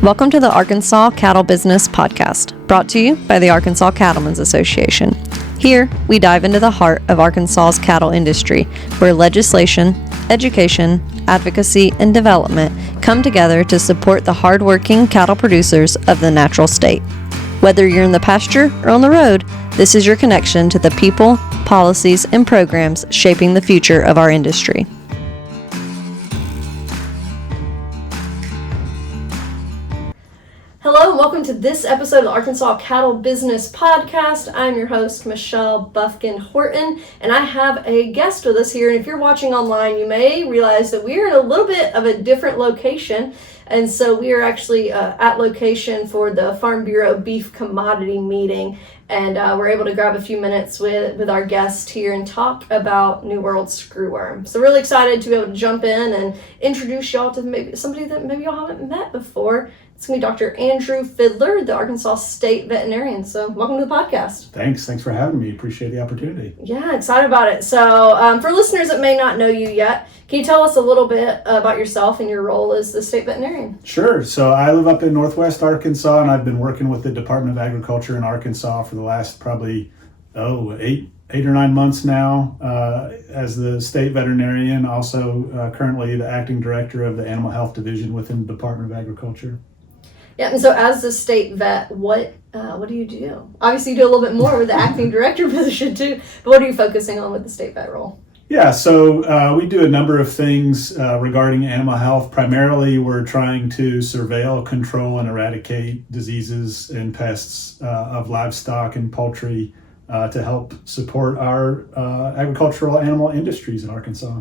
Welcome to the Arkansas Cattle Business Podcast, brought to you by the Arkansas Cattlemen's Association. Here, we dive into the heart of Arkansas's cattle industry, where legislation, education, advocacy, and development come together to support the hardworking cattle producers of the natural state. Whether you're in the pasture or on the road, this is your connection to the people, policies, and programs shaping the future of our industry. Hello and welcome to this episode of the Arkansas Cattle Business Podcast. I'm your host, Michelle Buffkin-Horton, and I have a guest with us here. And if you're watching online, you may realize that we are in a little bit of a different location. And so we are actually at location for the Farm Bureau Beef Commodity Meeting. And we're able to grab a few minutes with our guest here and talk about New World Screwworm. So really excited to be able to jump in and introduce y'all to maybe somebody that maybe y'all haven't met before. It's going to be Dr. Andrew Fidler, the Arkansas State Veterinarian. So welcome to the podcast. Thanks for having me. Appreciate the opportunity. Yeah, excited about it. So for listeners that may not know you yet, can you tell us a little bit about yourself and your role as the state veterinarian? Sure. So I live up in Northwest Arkansas, and I've been working with the Department of Agriculture in Arkansas for the last probably, 8 or 9 months now as the state veterinarian, also currently the acting director of the Animal Health Division within the Department of Agriculture. Yeah, and so as the state vet, what do you do? Obviously, you do a little bit more with the acting director position too, but what are you focusing on with the state vet role? Yeah, so we do a number of things regarding animal health. Primarily, we're trying to surveil, control, and eradicate diseases and pests of livestock and poultry to help support our agricultural animal industries in Arkansas.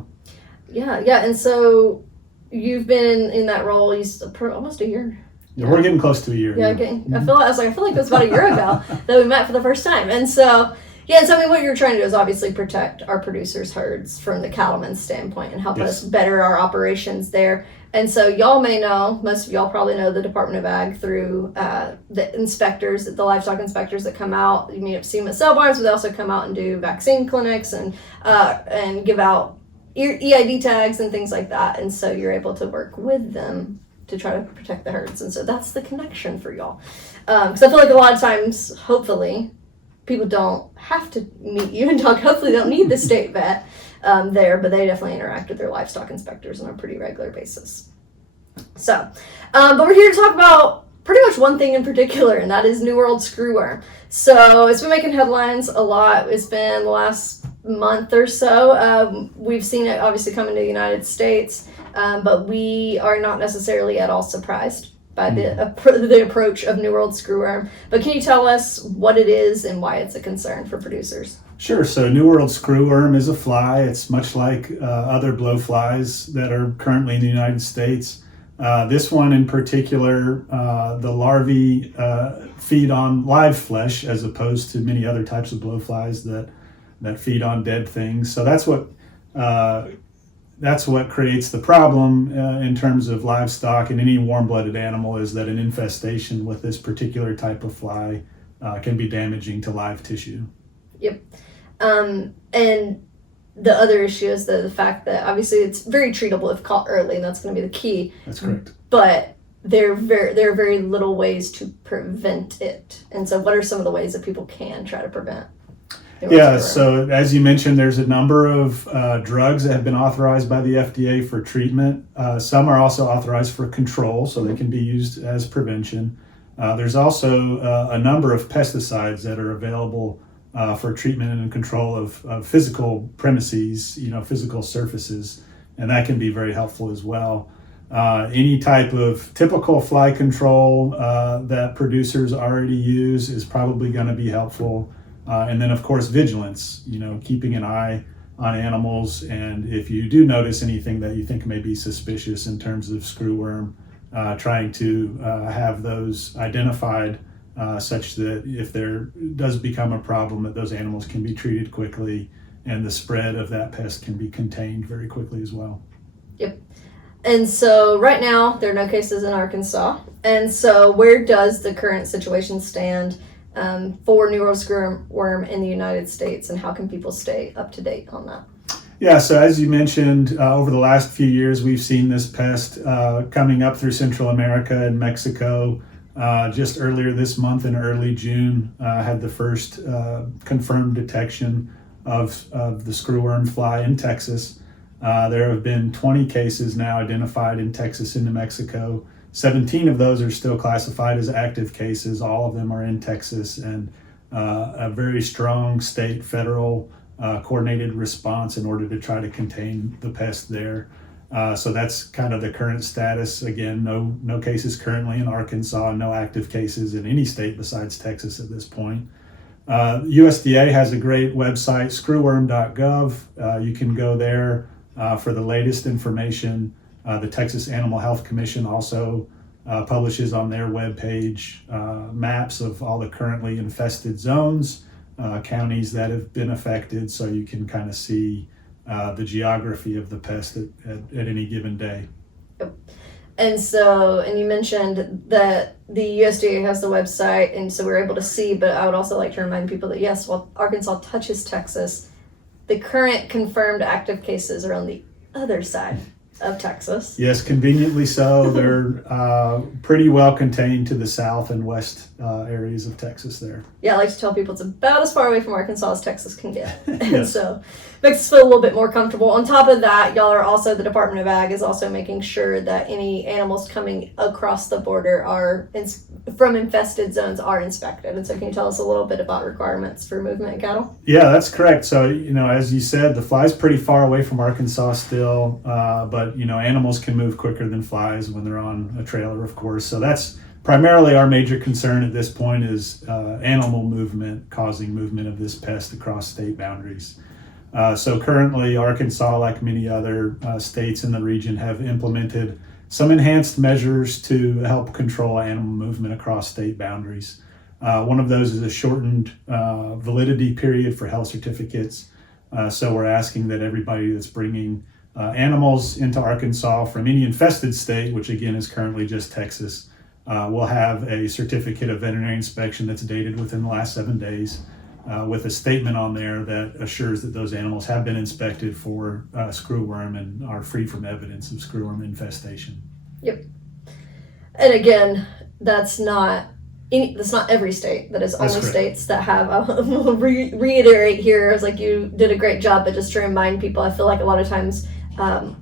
Yeah, and so you've been in that role almost a year. Yeah, we're getting close to a year. Yeah, I feel like it was about a year ago that we met for the first time. And so, what you're trying to do is obviously protect our producers' herds from the cattleman's standpoint and help us better our operations there. And so y'all may know, most of y'all probably know the Department of Ag through the inspectors, the livestock inspectors that come out. You may have seen them at sale barns, but they also come out and do vaccine clinics and give out EID tags and things like that. And so you're able to work with them to try to protect the herds. And so that's the connection for y'all. Because I feel like a lot of times, hopefully, people don't have to meet you and talk. Hopefully they don't need the state vet there, but they definitely interact with their livestock inspectors on a pretty regular basis. So, but we're here to talk about pretty much one thing in particular, and that is New World Screwworm. So it's been making headlines a lot. It's been the last month or so. We've seen it obviously come into the United States, but we are not necessarily at all surprised by the approach of New World Screwworm. But can you tell us what it is and why it's a concern for producers? Sure. So New World Screwworm is a fly. It's much like other blowflies that are currently in the United States. This one in particular, the larvae feed on live flesh as opposed to many other types of blowflies that feed on dead things. So that's what creates the problem in terms of livestock and any warm-blooded animal, is that an infestation with this particular type of fly can be damaging to live tissue. Yep. And the other issue is the fact that obviously it's very treatable if caught early, and that's going to be the key. That's correct. But there are very little ways to prevent it. And so what are some of the ways that people can try to prevent? Yeah, so as you mentioned, there's a number of drugs that have been authorized by the FDA for treatment. Some are also authorized for control, so they can be used as prevention. There's also a number of pesticides that are available for treatment and control of physical premises, physical surfaces, and that can be very helpful as well. Any type of typical fly control that producers already use is probably going to be helpful. And then, of course, vigilance, keeping an eye on animals. And if you do notice anything that you think may be suspicious in terms of screwworm, trying to have those identified such that if there does become a problem, that those animals can be treated quickly and the spread of that pest can be contained very quickly as well. Yep. And so right now, there are no cases in Arkansas. And so where does the current situation stand for New World Screwworm in the United States, and how can people stay up to date on that? Yeah, so as you mentioned, over the last few years, we've seen this pest coming up through Central America and Mexico. Just earlier this month in early June, had the first confirmed detection of the screwworm fly in Texas. There have been 20 cases now identified in Texas and New Mexico. 17 of those are still classified as active cases. All of them are in Texas, and a very strong state, federal coordinated response in order to try to contain the pest there. So that's kind of the current status. Again, no cases currently in Arkansas, no active cases in any state besides Texas at this point. USDA has a great website, screwworm.gov. You can go there for the latest information. The Texas Animal Health Commission also publishes on their webpage maps of all the currently infested zones, counties that have been affected, so you can kind of see the geography of the pest at any given day. And so, and you mentioned that the USDA has the website, and so we're able to see, but I would also like to remind people that yes, while Arkansas touches Texas, the current confirmed active cases are on the other side of Texas. Yes, conveniently so. They're pretty well contained to the south and west areas of Texas there. Yeah, I like to tell people it's about as far away from Arkansas as Texas can get. And Yes. so makes us feel a little bit more comfortable. On top of that, y'all are also, the Department of Ag is also making sure that any animals coming across the border are from infested zones are inspected. And so can you tell us a little bit about requirements for movement of cattle? Yeah, that's correct. So, as you said, the fly's pretty far away from Arkansas still, but, animals can move quicker than flies when they're on a trailer, of course. So that's primarily our major concern at this point is animal movement causing movement of this pest across state boundaries. So currently, Arkansas, like many other states in the region, have implemented some enhanced measures to help control animal movement across state boundaries. One of those is a shortened validity period for health certificates. So we're asking that everybody that's bringing animals into Arkansas from any infested state, which again is currently just Texas, will have a certificate of veterinary inspection that's dated within the last 7 days with a statement on there that assures that those animals have been inspected for screwworm and are free from evidence of screwworm infestation. Yep. And again, that's not every state. That is only correct. states that have. I'll reiterate here. I was like, you did a great job, but just to remind people, I feel like a lot of times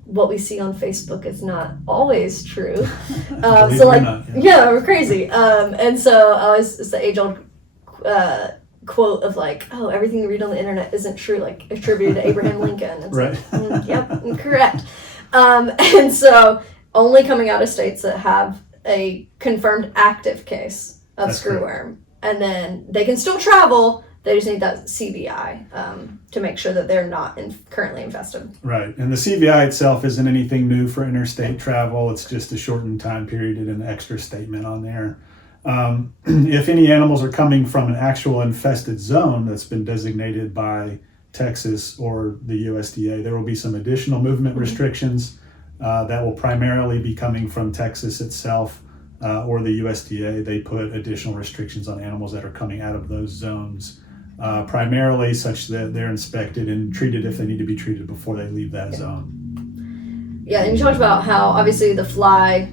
what we see on Facebook is not always true. So like, yeah, we're crazy. And so it's the age-old quote of like, oh, everything you read on the internet isn't true, like attributed to Abraham Lincoln. It's right. Like, yep, correct. And so only coming out of states that have a confirmed active case of That's screwworm. correct. And then they can still travel. They just need that CVI to make sure that they're not currently infested. Right. And the CVI itself isn't anything new for interstate travel. It's just a shortened time period and an extra statement on there. If any animals are coming from an actual infested zone that's been designated by Texas or the USDA, there will be some additional movement restrictions that will primarily be coming from Texas itself or the USDA. They put additional restrictions on animals that are coming out of those zones, primarily such that they're inspected and treated if they need to be treated before they leave that zone. Yeah, and you talked about how obviously the fly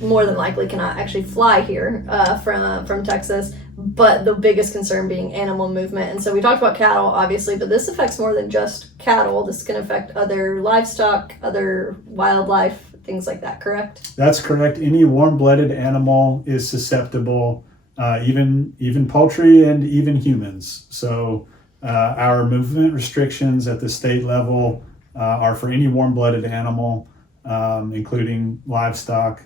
more than likely cannot actually fly here from Texas, but the biggest concern being animal movement. And so we talked about cattle, obviously, but this affects more than just cattle. This can affect other livestock, other wildlife, things like that, correct? That's correct. Any warm-blooded animal is susceptible, even poultry and even humans. So our movement restrictions at the state level are for any warm-blooded animal, including livestock.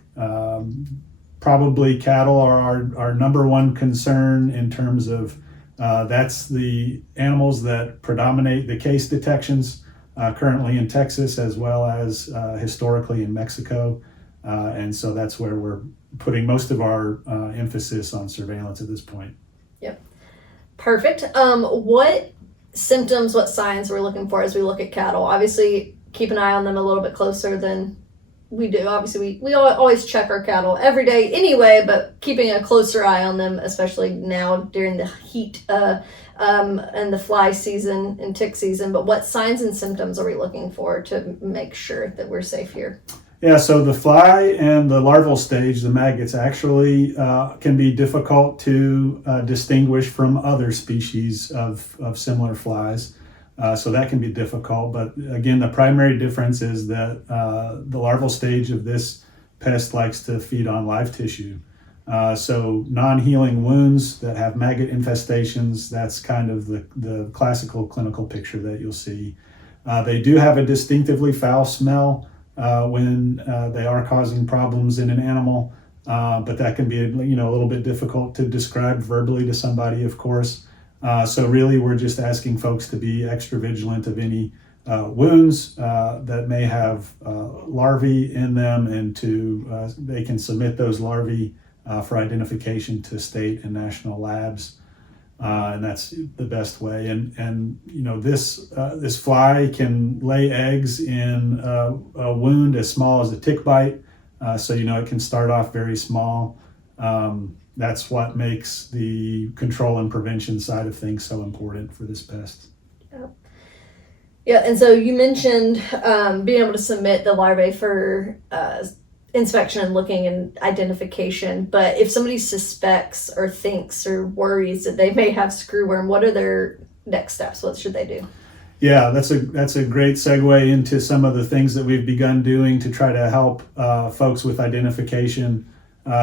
Probably cattle are our number one concern in terms of that's the animals that predominate the case detections currently in Texas as well as historically in Mexico. And so that's where we're putting most of our emphasis on surveillance at this point. Yep. Perfect. What symptoms, what signs we're looking for as we look at cattle? Obviously, keep an eye on them a little bit closer than we do. Obviously, we always check our cattle every day anyway, but keeping a closer eye on them, especially now during the heat and the fly season and tick season. But what signs and symptoms are we looking for to make sure that we're safe here? Yeah, so the fly and the larval stage, the maggots, actually can be difficult to distinguish from other species of similar flies. So that can be difficult. But again, the primary difference is that the larval stage of this pest likes to feed on live tissue. So non-healing wounds that have maggot infestations, that's kind of the classical clinical picture that you'll see. They do have a distinctively foul smell when they are causing problems in an animal, but that can be a little bit difficult to describe verbally to somebody, of course. So really, we're just asking folks to be extra vigilant of any wounds that may have larvae in them, and they can submit those larvae for identification to state and national labs, and that's the best way. And this fly can lay eggs in a wound as small as a tick bite, so it can start off very small. That's what makes the control and prevention side of things so important for this pest. Yeah, and so you mentioned being able to submit the larvae for inspection and looking and identification, but if somebody suspects or thinks or worries that they may have screwworm, what are their next steps? What should they do? Yeah, that's a great segue into some of the things that we've begun doing to try to help folks with identification.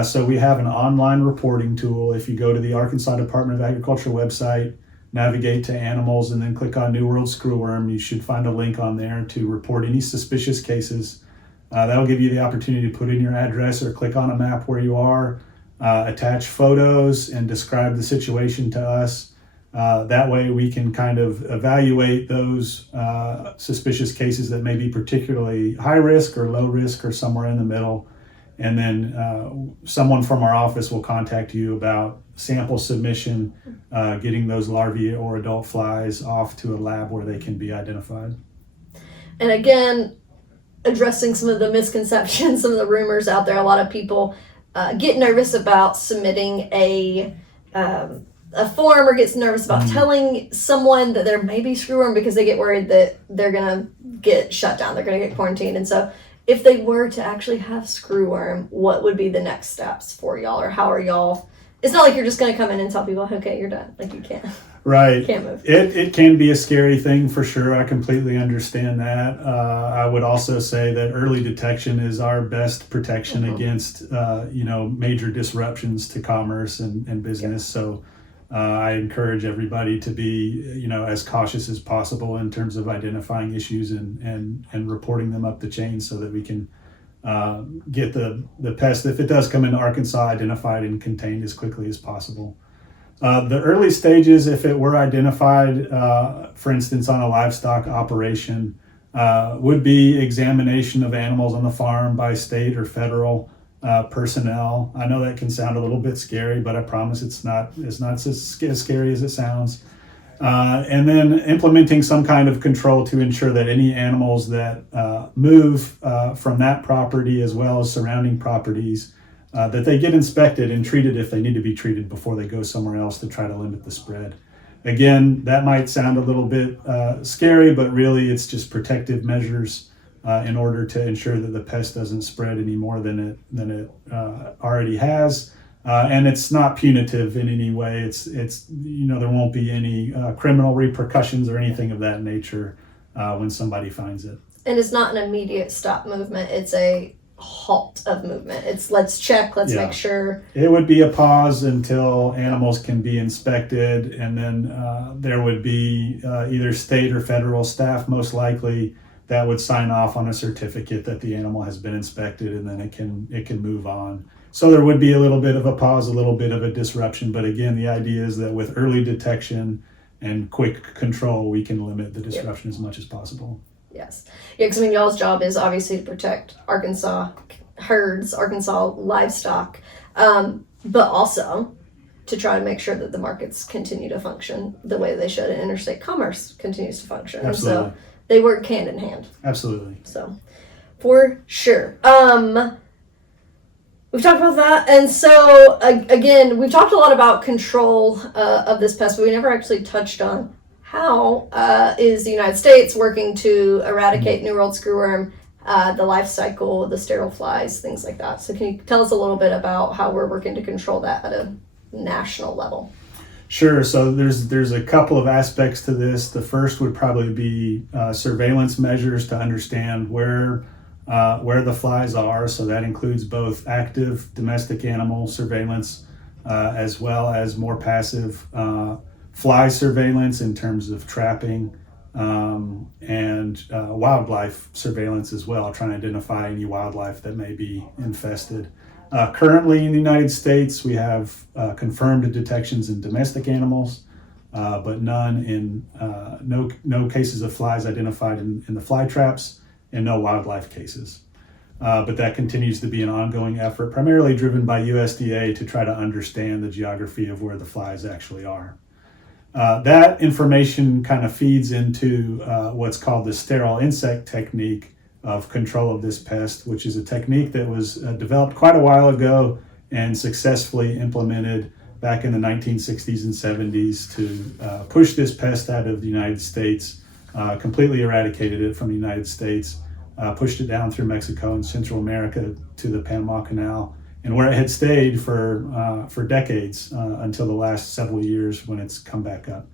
So we have an online reporting tool. If you go to the Arkansas Department of Agriculture website, navigate to animals, and then click on New World Screwworm, you should find a link on there to report any suspicious cases. That'll give you the opportunity to put in your address or click on a map where you are, attach photos, and describe the situation to us. That way we can kind of evaluate those suspicious cases that may be particularly high risk or low risk or somewhere in the middle. And then someone from our office will contact you about sample submission, getting those larvae or adult flies off to a lab where they can be identified. And again, addressing some of the misconceptions, some of the rumors out there. A lot of people get nervous about submitting a form, or gets nervous about telling someone that there may be screwworm because they get worried that they're going to get shut down, they're going to get quarantined. And so if they were to actually have screwworm, what would be the next steps for y'all, or how are y'all? It's not like you're just going to come in and tell people, okay, you're done. Like, you can't. Right. You can't move. It can be a scary thing for sure. I completely understand that. I would also say that early detection is our best protection against, major disruptions to commerce and business. Yeah. So I encourage everybody to be, as cautious as possible in terms of identifying issues and reporting them up the chain so that we can get the pest, if it does come into Arkansas, identified and contained as quickly as possible. The early stages, if it were identified, for instance, on a livestock operation, would be examination of animals on the farm by state or federal personnel. I know that can sound a little bit scary, but I promise it's not as scary as it sounds. And then implementing some kind of control to ensure that any animals that move from that property as well as surrounding properties, that they get inspected and treated if they need to be treated before they go somewhere else to try to limit the spread. Again, that might sound a little bit scary, but really it's just protective measures in order to ensure that the pest doesn't spread any more than it already has. And it's not punitive in any way. It's there won't be any criminal repercussions or anything of that nature when somebody finds it. And it's not an immediate stop movement. It's a halt of movement. It's let's check, let's make sure. It would be a pause until animals can be inspected, and then there would be either state or federal staff, most likely, that would sign off on a certificate that the animal has been inspected, and then it can move on. So there would be a little bit of a pause, a little bit of a disruption, but again, the idea is that with early detection and quick control, we can limit the disruption as much as possible. Yes. Yeah, because y'all's job is obviously to protect Arkansas herds, Arkansas livestock, but also to try to make sure that the markets continue to function the way they should and interstate commerce continues to function. Absolutely. So they work hand in hand. Absolutely. So For sure. We've talked about that, and so again, we've talked a lot about control of this pest, but we never actually touched on how is the United States working to eradicate New World Screwworm, the life cycle, the sterile flies, things like that. So can you tell us a little bit about how we're working to control that at a national level? Sure. So there's a couple of aspects to this. The first would probably be surveillance measures to understand where the flies are. So that includes both active domestic animal surveillance as well as more passive fly surveillance in terms of trapping and wildlife surveillance as well, trying to identify any wildlife that may be infested. Currently in the United States, we have confirmed detections in domestic animals, but none in no cases of flies identified in the fly traps, and no wildlife cases. But that continues to be an ongoing effort, primarily driven by USDA to try to understand the geography of where the flies actually are. That information kind of feeds into what's called the sterile insect technique of control of this pest, which is a technique that was developed quite a while ago and successfully implemented back in the 1960s and 70s to push this pest out of the United States, completely eradicated it from the United States, pushed it down through Mexico and Central America to the Panama Canal, and where it had stayed for decades until the last several years when it's come back up.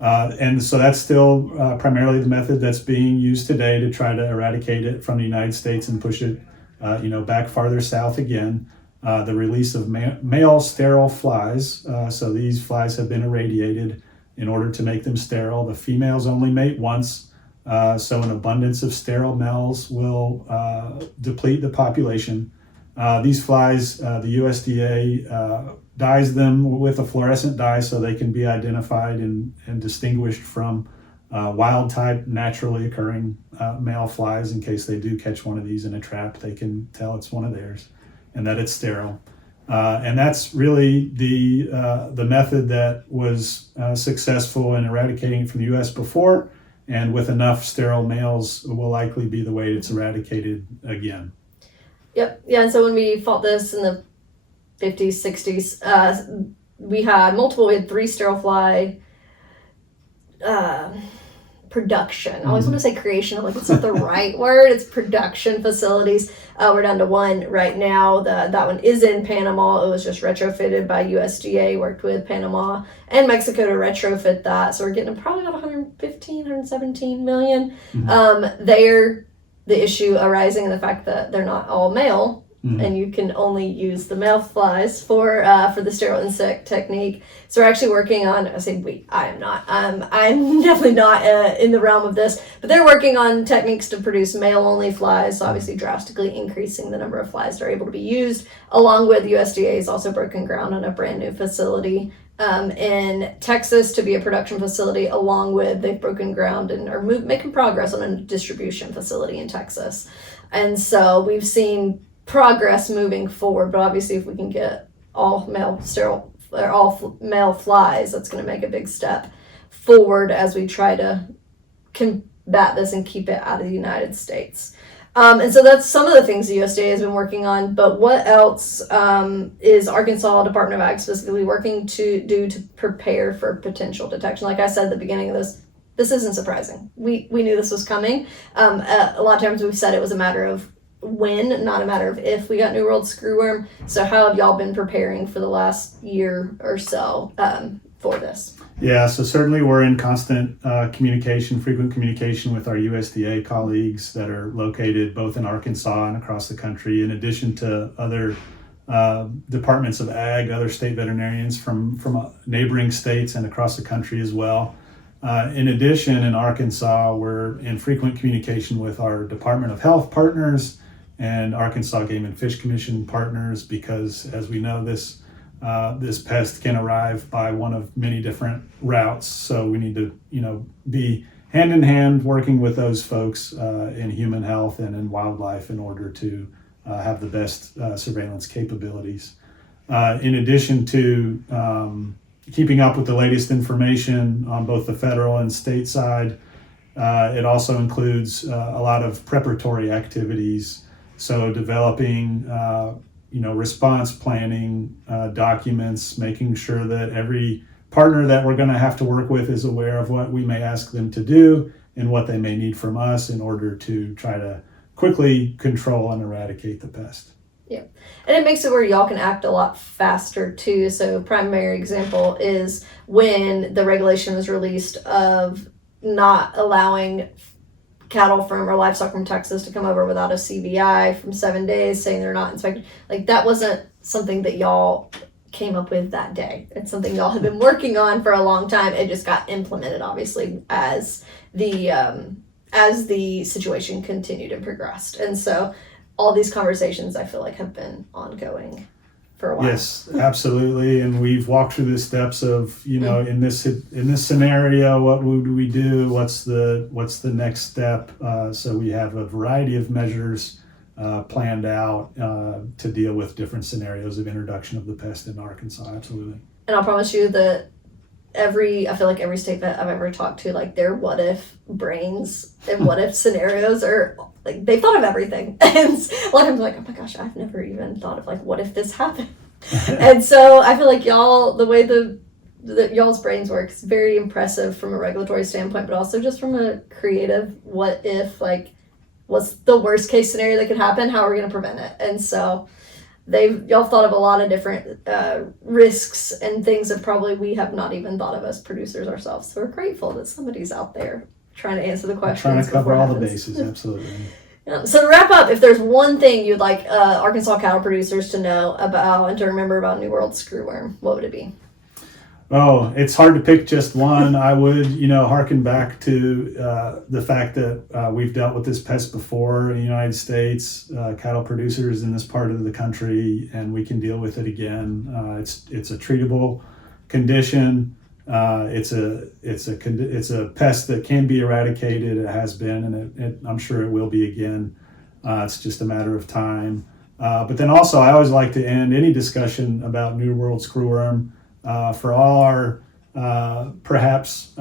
And so that's still primarily the method that's being used today to try to eradicate it from the United States and push it back farther south again. The release of male sterile flies. So these flies have been irradiated in order to make them sterile. The females only mate once. So an abundance of sterile males will deplete the population. These flies, the USDA dyes them with a fluorescent dye so they can be identified and distinguished from wild type, naturally occurring male flies. In case they do catch one of these in a trap, they can tell it's one of theirs and that it's sterile. And that's really the method that was successful in eradicating it from the U.S. before, and with enough sterile males will likely be the way it's eradicated again. Yep. Yeah. And so when we fought this in the 50s, 60s, we had 3 sterile fly production. I always want to say creation. I'm like, it's not the right word. It's production facilities. We're down to 1 right now. That one is in Panama. It was just retrofitted by USDA, worked with Panama and Mexico to retrofit that. So we're getting probably about 115, 117 million. There, the issue arising in the fact that they're not all male. And you can only use the male flies for the sterile insect technique. So we're actually working on, I am not. I'm definitely not in the realm of this, but they're working on techniques to produce male-only flies, so obviously drastically increasing the number of flies that are able to be used, along with USDA has also broken ground on a brand new facility in Texas to be a production facility, along with they've broken ground and are making progress on a distribution facility in Texas. And so we've seen progress moving forward, but obviously if we can get all male sterile or all male flies, that's going to make a big step forward as we try to combat this and keep it out of the United States. And so that's some of the things the USDA has been working on, but what else is Arkansas Department of Ag specifically working to do to prepare for potential detection? Like I said at the beginning of this isn't surprising. We knew this was coming. A lot of times we've said it was a matter of when, not a matter of if we got New World Screwworm. So how have y'all been preparing for the last year or so for this? Yeah, so certainly we're in constant frequent communication with our USDA colleagues that are located both in Arkansas and across the country, in addition to other departments of ag, other state veterinarians from neighboring states and across the country as well. In addition, in Arkansas, we're in frequent communication with our Department of Health partners and Arkansas Game and Fish Commission partners, because as we know, this pest can arrive by one of many different routes. So we need to, be hand in hand working with those folks in human health and in wildlife in order to have the best surveillance capabilities. In addition to keeping up with the latest information on both the federal and state side, It also includes a lot of preparatory activities. So developing, response planning documents, making sure that every partner that we're going to have to work with is aware of what we may ask them to do and what they may need from us in order to try to quickly control and eradicate the pest. Yeah. And it makes it where y'all can act a lot faster too. So primary example is when the regulation was released of not allowing cattle from or livestock from Texas to come over without a CBI from 7 days, saying they're not inspected. Like, that wasn't something that y'all came up with that day. It's something y'all had been working on for a long time. It just got implemented, obviously, as the situation continued and progressed. And so all these conversations, I feel like, have been ongoing for a while. Yes, absolutely. And we've walked through the steps of, in this scenario, what would we do? What's the next step? So we have a variety of measures planned out to deal with different scenarios of introduction of the pest in Arkansas. Absolutely. And I'll promise you that I feel like every state vet I've ever talked to, like, their what if brains and what if scenarios are like, they've thought of everything. And a lot of times I'm like, oh my gosh, I've never even thought of, like, what if this happened? And so I feel like y'all, the way the y'all's brains work is very impressive from a regulatory standpoint, but also just from a creative what if, like, what's the worst case scenario that could happen? How are we going to prevent it? And so y'all thought of a lot of different risks and things that probably we have not even thought of as producers ourselves. So we're grateful that somebody's out there trying to answer the questions. Trying to cover all the bases, absolutely. So to wrap up, if there's one thing you'd like Arkansas cattle producers to know about and to remember about New World Screwworm, what would it be? Oh, it's hard to pick just one. I would, harken back to the fact that we've dealt with this pest before in the United States, cattle producers in this part of the country, and we can deal with it again. It's a treatable condition. It's a pest that can be eradicated. It has been, and I'm sure it will be again. It's just a matter of time. But then also, I always like to end any discussion about New World Screwworm for all our perhaps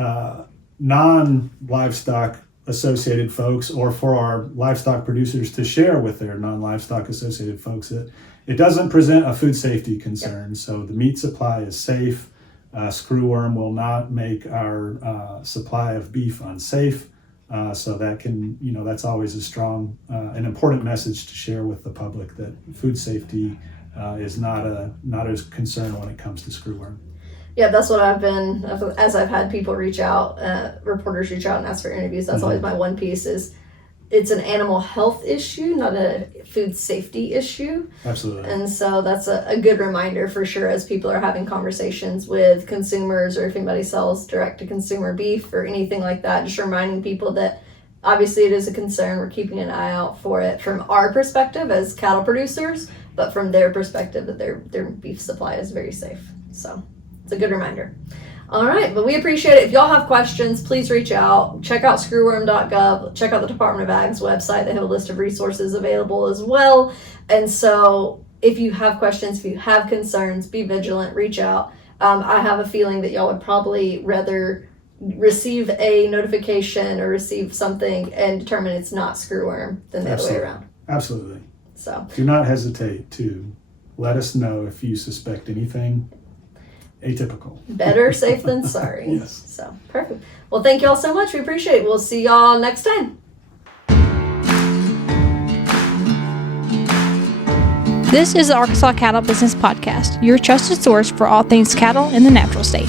non-livestock associated folks, or for our livestock producers to share with their non-livestock associated folks, that it doesn't present a food safety concern. Yep. So the meat supply is safe. Screwworm will not make our supply of beef unsafe. So that can, that's always a strong, an important message to share with the public, that food safety is not a concern when it comes to screwworm. Yeah, that's what I've been, as I've had people reach out, reporters reach out and ask for interviews, that's always my one piece is, it's an animal health issue, not a food safety issue. Absolutely. And so that's a good reminder for sure, as people are having conversations with consumers, or if anybody sells direct to consumer beef or anything like that, just reminding people that obviously it is a concern. We're keeping an eye out for it from our perspective as cattle producers, but from their perspective that their beef supply is very safe. So it's a good reminder. All right, but we appreciate it. If y'all have questions, please reach out. Check out screwworm.gov. Check out the Department of Ag's website. They have a list of resources available as well. And so if you have questions, if you have concerns, be vigilant, reach out. I have a feeling that y'all would probably rather receive a notification or receive something and determine it's not screwworm than the other way around. Absolutely. So do not hesitate to let us know if you suspect anything atypical. Better safe than sorry. Yes. So perfect. Well, thank you all so much. We appreciate it. We'll see y'all next time. This is the Arkansas Cattle Business Podcast, your trusted source for all things cattle in the natural state.